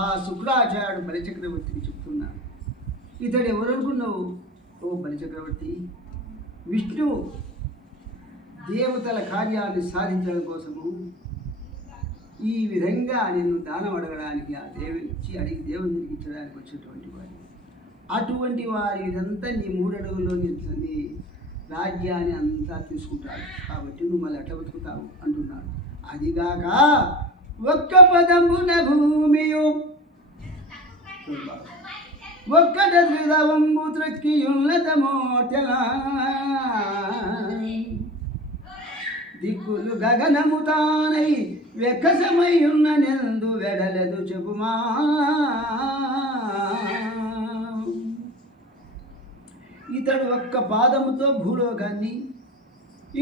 ఆ శుక్రాచార్యుడు బలిచక్రవర్తికి చెప్తున్నాడు, ఇతడు ఎవరనుకున్నావు ఓ బలిచక్రవర్తి? విష్ణు దేవతల కార్యాన్ని సాధించడం కోసము ఈ విధంగా నిన్ను దానం అడగడానికి ఆ అడిగి దేవుని ఇచ్చడానికి వచ్చేటువంటి వాడు. అటువంటి వారి ఇదంతా నీ 3 అడుగుల్లో నీ రాజ్యాన్ని అంతా తీసుకుంటాడు. కాబట్టి నువ్వు మళ్ళీ ఎట్లా బతుకుతావు అంటున్నాడు. అదిగాక ఒక్క పదమున భూమియు ఒక్కట త్రిదవంబు త్రక్కియున్నతమోటలా దిక్కులు గగనము తానై వెక్కసమై ఉన్న నెందు వెడలదు చెబుమా. ఇతడు ఒక్క పాదముతో భూలోకాన్ని,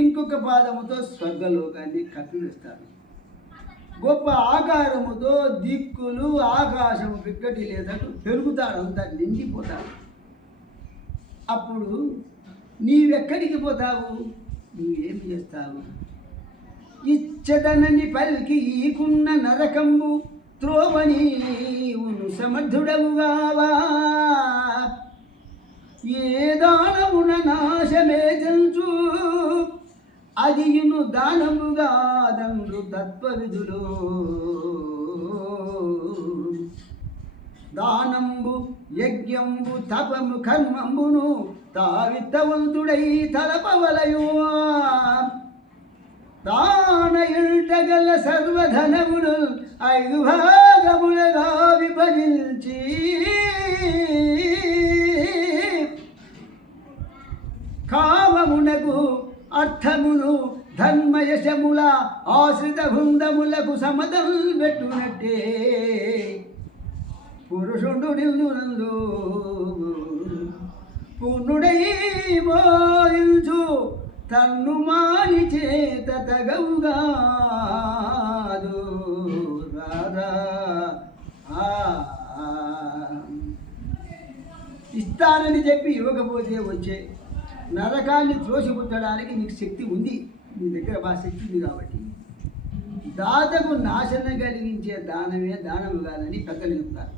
ఇంకొక పాదముతో స్వర్గలోకాన్ని కప్పివేస్తాడు. గొప్ప ఆకారముతో దిక్కులు ఆకాశము పిక్కటి లేదట్టు పెరుగుతాడు, అంతా నిండిపోతాడు. అప్పుడు నీవెక్కడికి పోతావు? నువ్వేం చేస్తావు? ఇచ్చదనని పలికి ఈకున్న నరకంబు త్రోవని ఉను సమర్థుడవుగావా. ఏ దానమున నాశమే తెలుసు అదియును దానముగా దండ్రు తత్వవిధులు. దానంబు యజ్ఞంబు తపము కర్మంబును తావిత్తవంతుడై తలపవలయు. తాన ఇంటగల సర్వధనములు 5 భాగములుగా విభజించి కామమునకు అర్థమును ధర్మయశముల ఆశ్రిత బృందములకు సమతల్ పెట్టునట్టే పురుషుడు నిల్లునందు పూర్ణుడై బోధించు తన్ను మాని చేత తగవుగాదు రాధా. ఇస్తానని చెప్పి ఇవ్వకపోతే వచ్చే నరకాన్ని త్రోసిపుట్టడానికి నీకు శక్తి ఉంది, నీ దగ్గర బాగా శక్తి ఉంది. కాబట్టి దాతకు నాశనం కలిగించే దానమే దానము కాదని పెద్దలు చెప్తారు.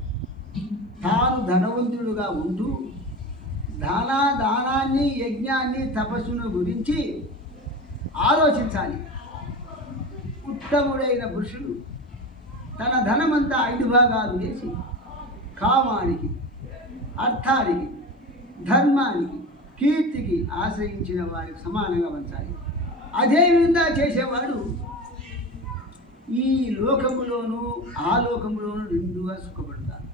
తాను ధనవంతుడుగా ఉంటూ దానాన్ని యజ్ఞాన్ని తపస్సును గురించి ఆలోచించాలి. ఉత్తముడైన పురుషుడు తన ధనమంతా 5 భాగాలు చేసి కామానికి, అర్థానికి, ధర్మానికి, కీర్తికి ఆశ్రయించిన వారికి సమానంగా పంచాలి. అదేవిధంగా చేసేవాడు ఈ లోకములోనూ ఆ లోకములోనూ నిండుగా సుఖపడతాడు.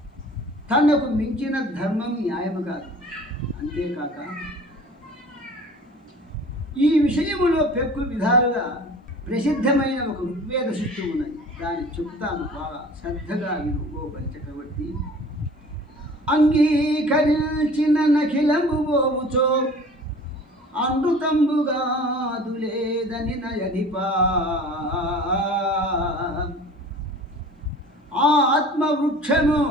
తనకు మించిన ధర్మం న్యాయము కాదు. అంతేకాక ఈ విషయములో పెక్కు విధాలుగా ప్రసిద్ధమైన ఒక ఋగ్వేద సూక్తి ఉన్నది. దాన్ని చెప్తాను, బాగా శ్రద్ధగా విను ఓ బలిచక్రవర్తి. అంగీకరించిన నఖిలంబు పోవుచో అమృతంబుగాదు లేదని నయధిపా. ఆత్మవృక్షము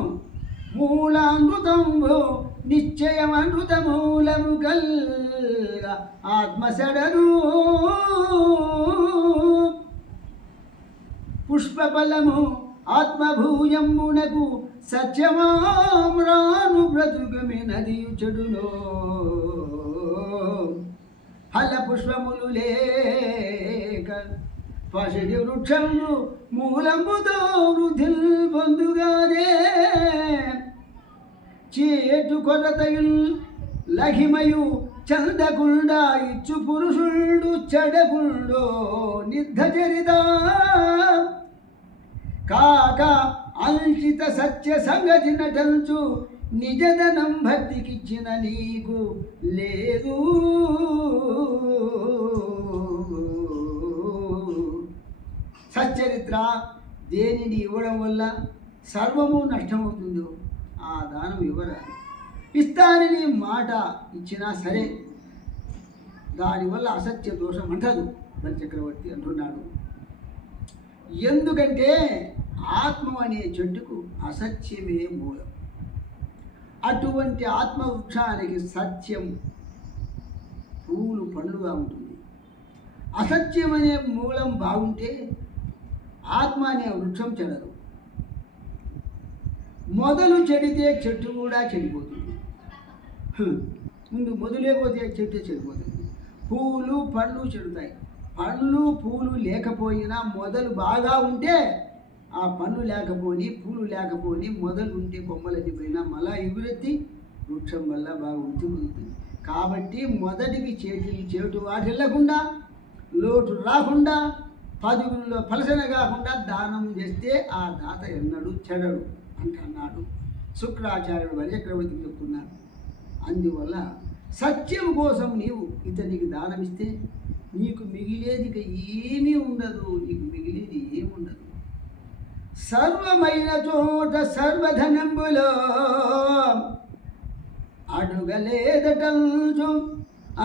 మూలామృతంబు నిశ్చయమృతమూలము గల్ల ఆత్మసడను. పుష్పఫలము ఆత్మభూయంబునకు సత్యమామ్రాను బ్రతుకమినదియు చెడులో. ఫల పుష్పములు లేక పసిడి వృక్షములు మూలముతో వృద్ధిల్ పొందుగానే. చేటు కొరతయుల్ లఘిమయు చందకుండా ఇచ్చు పురుషుడు చెడగుండో నిర్ధచరిత. కాక అంచిత సత్య సంగతి నటంచు నిజదనం భక్తికిచ్చిన నీకు లేదు. సచ్చరిత్ర దేనిని ఇవ్వడం వల్ల సర్వము నష్టమవుతుందో ఆ దానం ఇవ్వరాదు. ఇస్తానని మాట ఇచ్చినా సరే దానివల్ల అసత్య దోషం అంటదు బలిచక్రవర్తి అంటున్నాడు. ఎందుకంటే ఆత్మ అనే చెట్టుకు అసత్యమే మూలం. అటువంటి ఆత్మవృక్షానికి సత్యం పూలు పండ్లుగా ఉంటుంది. అసత్యం అనే మూలం బాగుంటే ఆత్మ అనే వృక్షం చెడదు. మొదలు చెడితే చెట్టు కూడా చెడిపోతుంది. ముందు మొదలేపోతే చెట్టు చెడిపోతుంది. పూలు పళ్ళు చెడుతాయి. పళ్ళు పూలు లేకపోయినా మొదలు బాగా ఉంటే ఆ పళ్ళు లేకపోని పూలు లేకపోని మొదలు ఉంటే కొమ్మలది పోయినా మళ్ళా ఎగురెత్తి వృక్షం వల్ల బాగా వృద్ధి పొందుతుంది. కాబట్టి మొదటికి చేటు వాటిల్లకుండా లోటు రాకుండా పదుగుల్లో పలసన కాకుండా దానం చేస్తే ఆ దాత ఎన్నడు చెడడు అంటున్నాడు శుక్రాచార్యుడు వరచక్రవర్తికి చెప్తున్నాడు. అందువల్ల సత్యం కోసం నీవు ఇతనికి దానమిస్తే నీకు మిగిలేది ఇక ఏమీ ఉండదు. నీకు మిగిలేది ఏముండదు. సర్వమైన చోట సర్వధనంబులో అడుగలేదటంచు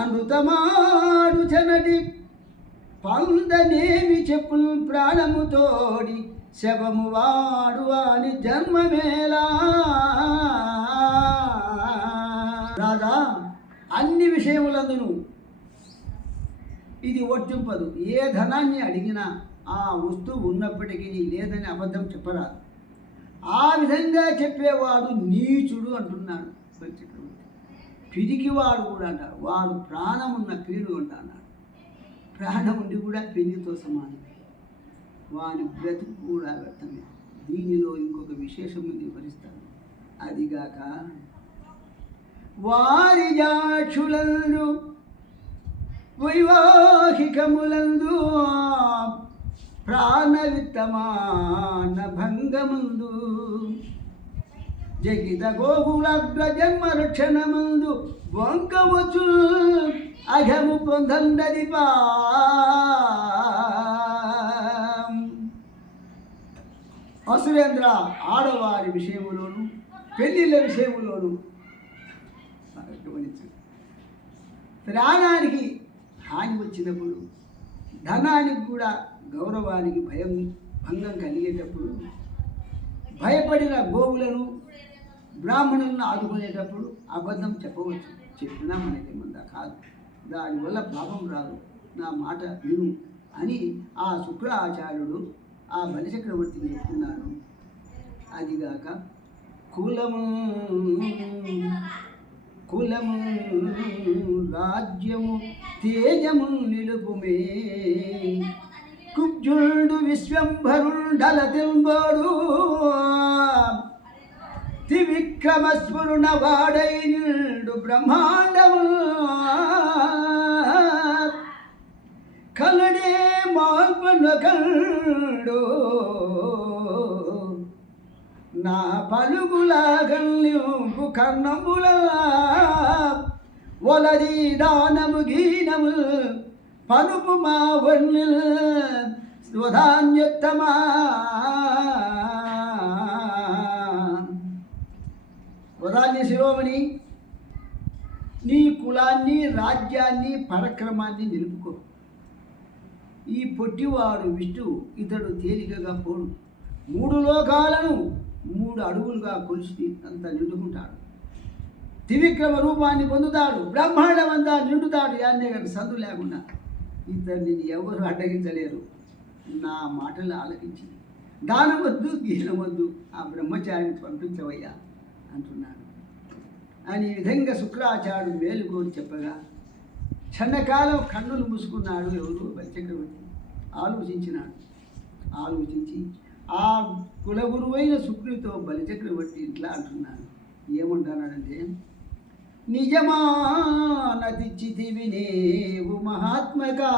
అమృతమాడు చనటి పందనేమి చెప్పు ప్రాణముతోడి శవము వాడు అని జన్మమేలా. రాగా అన్ని విషయములందును ఇది వర్తింపదు. ఏ ధనాన్ని అడిగినా ఆ వస్తువు ఉన్నప్పటికీ లేదని అబద్ధం చెప్పరాదు. ఆ విధంగా చెప్పేవాడు నీచుడు అంటున్నాడు చక్రవర్తి. పిరికివాడు కూడా అంటారు. వాడు ప్రాణమున్న పీడు అంటున్నాడు. ప్రాణం ఉండి కూడా పెళ్లితో సమానమే. వాని బ్రతుకు కూడా వ్యర్థమే. దీనిలో ఇంకొక విశేషం వివరిస్తాను. అదిగాక వారి జాక్షులందు వైవాహికములందు ప్రాణవిత్తమాన భంగముందు జగిత గోకులాగ్ర జన్మ రక్షణమందు వంకవచ్చు అఘము పొందందదిపా. అసురేంద్ర ఆడవారి విషయములోను పెళ్ళిళ్ళ విషయములోను ప్రాణానికి హాని వచ్చినప్పుడు, ధనానికి కూడా గౌరవానికి భంగం కలిగేటప్పుడు, భయపడిన గోవులను బ్రాహ్మణులను ఆదుకునేటప్పుడు అబద్ధం చెప్పవచ్చు. చెప్పినా మనకేమందా కాదు, దానివల్ల పాపం రాదు, నా మాట విను అని ఆ శుక్రాచార్యుడు ఆ బలిచక్రవర్తిని చెప్తున్నాను. అదిగాక కులము రాజ్యము తేజము నిలుపుమే కుబ్జుండు విశ్వంభరుండల తింబోడు త్రివిక్రమస్ఫురుణ వాడై నిండు బ్రహ్మాండము కలడే మాల్పన కండు నా పలుగులాగల్లింపు కర్ణముల ఒలది దానము గీనము పలుపు మా వల్లి స్వధాన్యోత్తమా. వదాన్య శిరోమణి, నీ కులాన్ని రాజ్యాన్ని పరక్రమాన్ని నిలుపుకో. ఈ పొట్టివాడు విష్ణువు, ఇతడు తేలికగా పోడు. 3 లోకాలను 3 అడుగులుగా కొలిసి అంత నిండుకుంటాడు. త్రివిక్రమ రూపాన్ని పొందుతాడు. బ్రహ్మాండం అంతా నిండుతాడు. యాన్నే గారి సందు లేకుండా. ఇతన్ని ఎవరు అడ్డగించలేరు. నా మాటలు ఆలకించి దానం వద్దు, గీనం వద్దు, ఆ బ్రహ్మచారిని పంపించవయ్యా అంటున్నాడు. అని ఈ విధంగా శుక్రాచార్యుడు మేలుకోని చెప్పగా క్షణకాలం కన్నులు మూసుకున్నాడు. ఎవరు బలిచక్రవర్తి ఆలోచించినాడు. ఆలోచించి ఆ కులగురువైన శుక్రుడితో బలిచక్రవర్తి ఇట్లా అంటున్నాడు. ఏమంటున్నాడంటే, నిజమా నతిచ్చితివి నీవు మహాత్మగా,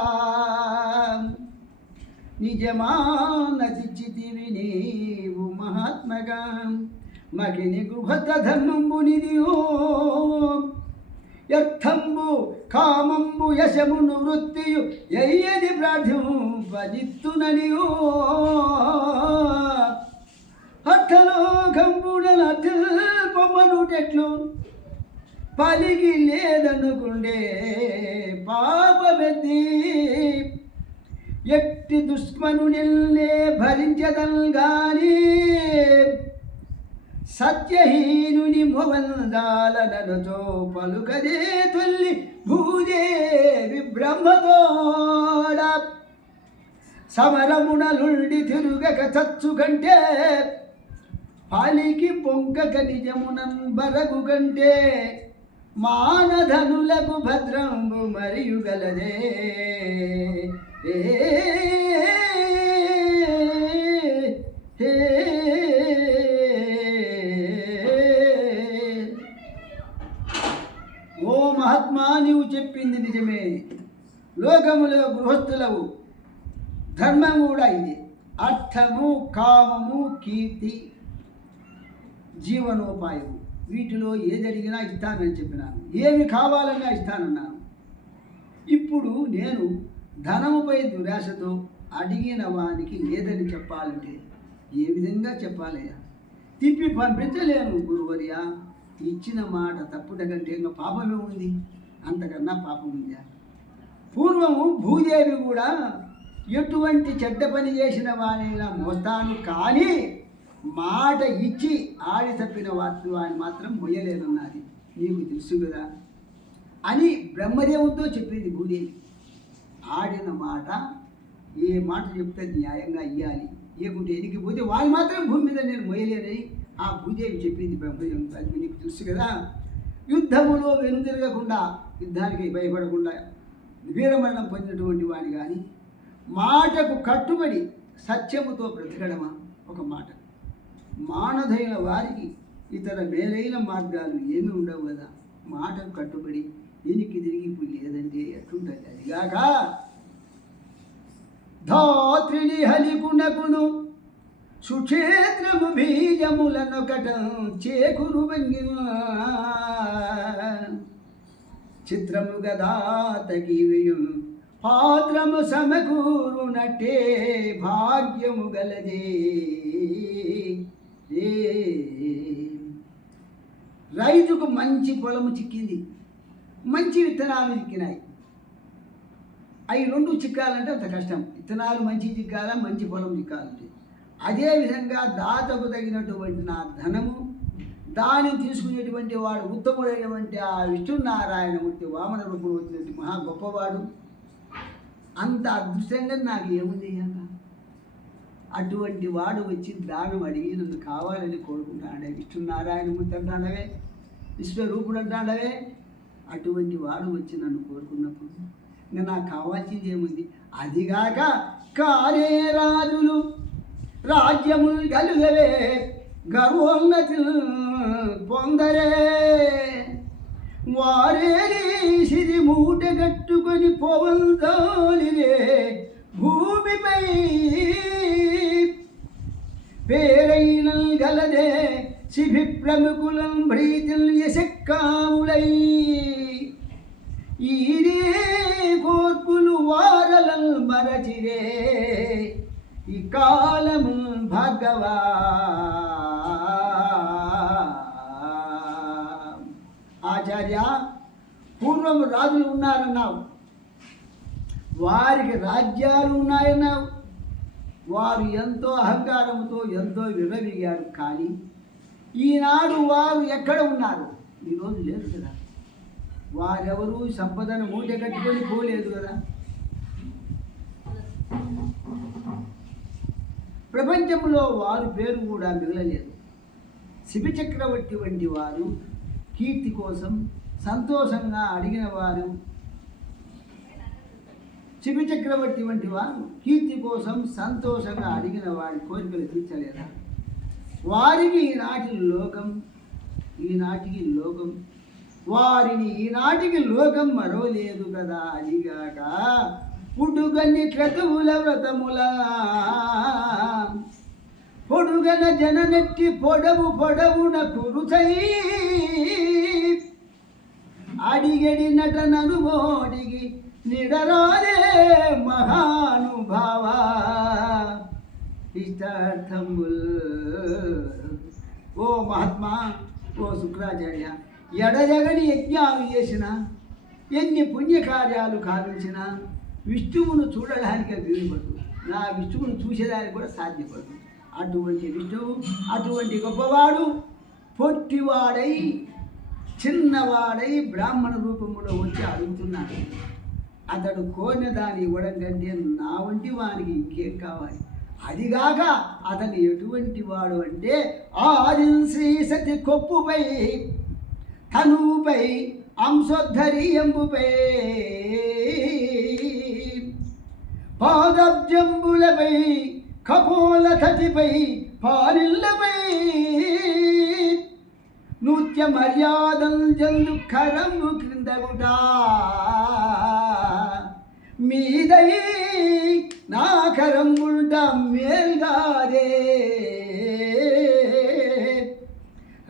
నిజమా నతిచ్చితివి నీవు మహాత్మగా, మగిని గృహత ధర్మంబు నిధియో యర్థంబు కామంబు యశమును వృత్తియు ఎయ్యది ప్రార్థింపజిత్తుననియో హఠలోకంబుడల పొమ్మనుటెట్లు పలిగి లేదనుకుండే పాపమెత్తి ఎట్టి దుష్మను నిల్నే భరించదల్గాని సత్యహీనుని మొవందాలనతో పలుకదే తొల్లి భూదేవి బ్రహ్మతోడ సమరమునలుండి తిరుగక చచ్చు కంటే పాలికి పొంకక నిజమునన్ బరగు కంటే మానధనులకు భద్రంబు మరియు గలదే. ఓ మహాత్మా, నీవు చెప్పింది నిజమే. లోకములో గృహస్థులవు ధర్మం కూడా ఇది. అర్థము, కామము, కీర్తి, జీవనోపాయము, వీటిలో ఏది అడిగినా ఇస్తానని చెప్పినాను. ఏమి కావాలన్నా ఇస్తానన్నాను. ఇప్పుడు నేను ధనముపై దురాశతో అడిగిన వానికి లేదని చెప్పాలంటే ఏ విధంగా చెప్పాలయ్యా? తిప్పి పంపించలేను గురువర్య. ఇచ్చిన మాట తప్పుట కంటే ఇంకా పాపమే ఉంది, అంతకన్నా పాపం ఉందా? పూర్వము భూదేవి కూడా ఎటువంటి చెడ్డ పని చేసిన వానైనా మోస్తాను, కానీ మాట ఇచ్చి ఆడి తప్పిన వాని మాత్రం మొయ్యలేనన్నది నీకు తెలుసు కదా అని బ్రహ్మదేవుడితో చెప్పింది భూదేవి. ఆడిన మాట ఏ మాట చెప్తే న్యాయంగా ఇవ్వాలి, లేకుంటే ఎదిగిపోతే వాళ్ళు మాత్రం భూమి మీద నేను మొయ్యలేనని ఆ భూదేవి చెప్పింది బ్రహ్మదేవుడితో. అది నీకు తెలుసు కదా. యుద్ధములో వెనుదిరగకుండా, యుద్ధానికి భయపడకుండా వీరమరణం పొందినటువంటి వాడు కానీ మాటకు కట్టుబడి సత్యముతో బ్రతకడమా ఒక మాట. మానదైన వారికి ఇతర మేలైన మార్గాలు ఏమి ఉండవు కదా. మాటకు కట్టుబడి దీనికి తిరిగి ఇప్పుడు లేదంటే ఎట్లుంటుంది? అదిగాక ధాత్రిని హలికునకును సుక్షేత్రము బీజములనొకటం చేకురు వంగిన చిత్రము గదాతకి వేయు పాత్రము సమకూరునట్టే భాగ్యము గలదే. రైతుకు మంచి పొలము చిక్కింది, మంచి విత్తనాలు చిక్కినాయి. అవి రెండు చిక్కాలంటే అంత కష్టం. విత్తనాలు మంచి చిక్కాలా, మంచి పొలం చిక్కాలంటే. అదేవిధంగా దాతకు తగినటువంటి నా ధనము, దానిని తీసుకునేటువంటి వాడు ఉత్తముడైనటువంటి ఆ విష్ణునారాయణమూర్తి వామన రూపంలో వచ్చినటువంటి మహా గొప్పవాడు. అంత అదృష్టంగా నాకు ఏముంది అక్క? అటువంటి వాడు వచ్చి దానం అడిగి నన్ను కావాలని కోరుకుంటాడే. విష్ణునారాయణమూర్తి అంటాడవే, విశ్వరూపుడు అంటాడవే. అటువంటి వాడు వచ్చి నన్ను కోరుకున్నప్పుడు ఇంకా నాకు కావాల్సింది ఏముంది? అదిగాక కారే రాజులు రాజ్యములు గలుగవే గర్వోన్నతి పొందరే. వారే సిరి మూట కట్టుకొని పోవల్దాలిరే భూమిపై పేరైన గలదే శిభి ప్రముఖులం భ్రీతులు యశక్కాములై. ఈరే కోర్పులు వారలల్ మరచిరే ఈ కాలము భగవా. ఆచార్య, పూర్వం రాజులు ఉన్నారన్నావు, వారికి రాజ్యాలు ఉన్నాయన్నావు. వారు ఎంతో అహంకారంతో ఎంతో విర్రవీగారు. కానీ ఈనాడు వారు ఎక్కడ ఉన్నారు? ఈరోజు లేరు కదా. వారెవరు సంపదను మూట కట్టుకొని పోలేదు కదా. ప్రపంచంలో వారి పేరు కూడా మిగలలేదు. శిబి చక్రవర్తి వంటి వారు కీర్తి కోసం సంతోషంగా అడిగిన వారు, శిబి చక్రవర్తి వంటి వారు కీర్తి కోసం సంతోషంగా అడిగిన వారి కోరికలు తీర్చలేదా? వారికి ఈనాటికి లోకం వారిని ఈనాటికి లోకం మరవలేదు కదా. అదిగాక పుట్టుకన్ని క్రతువుల వ్రతముల పొడుగన జననెట్టి పొడవున కురుచై అడిగడి నటనను మోడిగి నిడరాలే మహానుభావ. ఇష్టార్థముల్ ఓ మహాత్మా, ఓ శుక్రాచార్య, ఎడజగని యజ్ఞాలు చేసిన, ఎన్ని పుణ్యకార్యాలు కావించినా విష్ణువును చూడడానికి వీలుపడదు. నా విష్ణువును చూసేదానికి కూడా సాధ్యపడదు. అటువంటి విష్ణువు, అటువంటి గొప్పవాడు పొట్టివాడై చిన్నవాడై బ్రాహ్మణ రూపంలో వచ్చి అడుగుతున్నాడు. అతడు కోరిన దాన్ని ఇవ్వడం కంటే నా వంటి వానికి ఇంకేం కావాలి? అదిగాక అతను ఎటువంటి వాడు అంటే శ్రీ సతి కొప్పుపై తనుపై అంశోద్ధరియంబుపై పాదబ్జంబులపై కపోల తటిపై పాలిళ్ళపై నృత్య మర్యాదం జల్లు ఖరము క్రిందగుటా మీదై నా కరముంట మేల్గాదే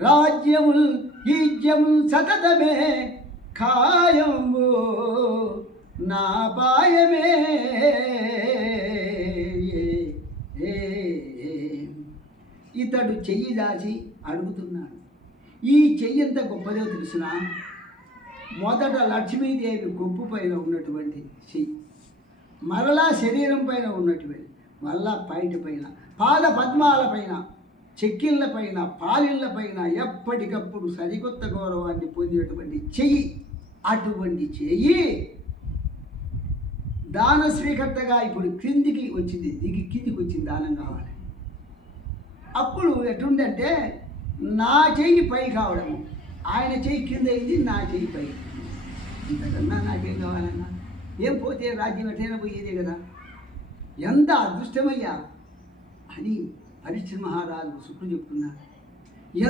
రాజ్యముల్ ఈజ్యముల్ సతతమే ఖాయము నా పాయమే. ఇతడు చెయ్యి దాచి అడుగుతున్నాడు. ఈ చెయ్యి ఎంత గొప్పదో తెలుసునా? మొదట లక్ష్మీదేవి కొప్పు పైన ఉన్నటువంటి చెయ్యి, మరలా శరీరం పైన ఉన్నటువంటి, మళ్ళా పైట పైన, పాద పద్మాల పైన, చెక్కిళ్ళ పైన, పాలిళ్ళ పైన ఎప్పటికప్పుడు సరికొత్త గౌరవాన్ని పొందినటువంటి చెయ్యి. అటువంటి చెయ్యి దాన స్వీకర్తగా ఇప్పుడు క్రిందికి వచ్చింది, కిందికి వచ్చింది దానం కావాలి. అప్పుడు ఎట్లుందంటే నా చెయ్యి పై కావడము, ఆయన చెయ్యి కింద అయింది, నా చెయ్యి పై. ఇంతకన్నా నాకేం కావాలన్నా? ఏం పోతే రాజ్యం ఎటైనా పోయేదే కదా. ఎంత అదృష్టమయ్యా అని పరీక్ష మహారాజు శుక్రుడు చెప్తున్నారు.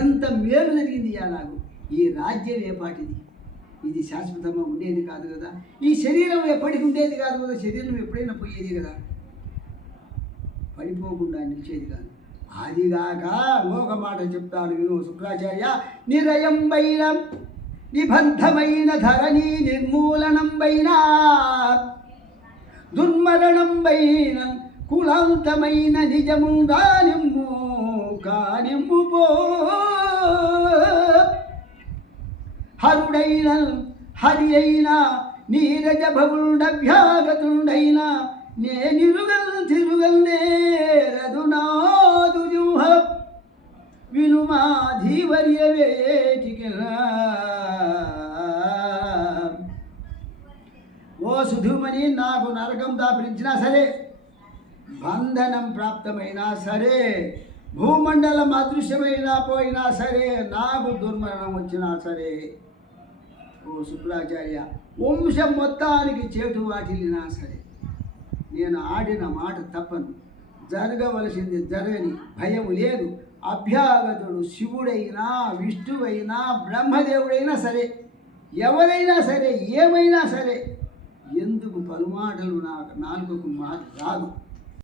ఎంత మేలు జరిగింది నాకు. ఈ రాజ్యం ఏ పాటిది? ఇది శాశ్వతంగా ఉండేది కాదు కదా. ఈ శరీరం ఎప్పటికి ఉండేది కాదు కదా. శరీరం ఎప్పుడైనా పోయేది కదా, పడిపోకుండా నిలిచేది కాదు. అదిగాక ఇంకొక మాట చెప్తాను విను శుక్రాచార్య. నిరయంబైన నిబద్ధమైన ధరణి నిర్మూలనంబైన దుర్మరణంబైన కులాంతమైన నిజము దానిమ్ము కానిమ్ము పో హరుడైన హరి అయిన నీరజ భవుడభ్యాగతుండైన నే తిరుగల్ నేరదు నాదు జూహ వినుమా ధీవర్య వేటికి. ఓ సుధుమని, నాకు నరకం దాపించినా సరే, బంధనం ప్రాప్తమైనా సరే, భూమండలం అదృశ్యమైనా పోయినా సరే, నాకు దుర్మరణం వచ్చినా సరే, ఓ శుక్రాచార్య, వంశం మొత్తానికి చేటు వాటిల్లినా సరే, నేను ఆడిన మాట తప్పను, జరగవలసింది జరగని భయం లేదు. అభ్యాగతుడు శివుడైనా, విష్ణువైనా, బ్రహ్మదేవుడైనా సరే, ఎవరైనా సరే, ఏమైనా సరే, ఎందుకు పలుమాటలు నాకు నాలుగుకు మాట రాదు.